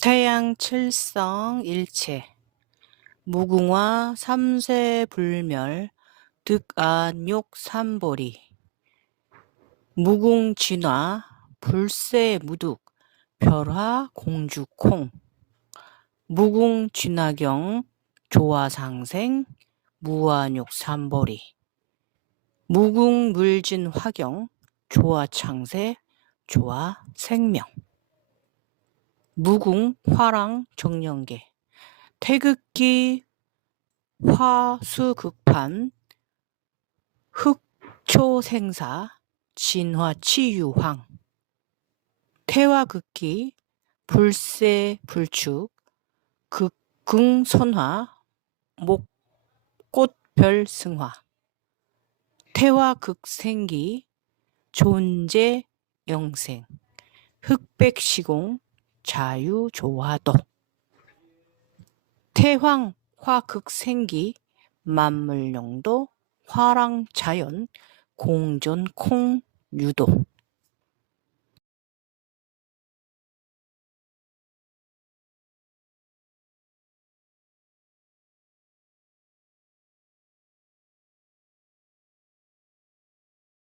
태양 칠성 일체 무궁화 삼세 불멸 득안욕 삼보리 무궁진화 불세 무득 별화 공주콩 무궁진화경 조화상생 무한욕 삼보리 무궁물진화경 조화창세 조화생명 무궁 화랑 정령계. 태극기 화수극판 흑초생사 진화치유황. 태화극기 불세불축 극궁선화 목꽃별승화. 태화극생기 존재영생. 흑백시공 자유조화도. 태황 화극생기 만물용도 화랑자연 공존콩 유도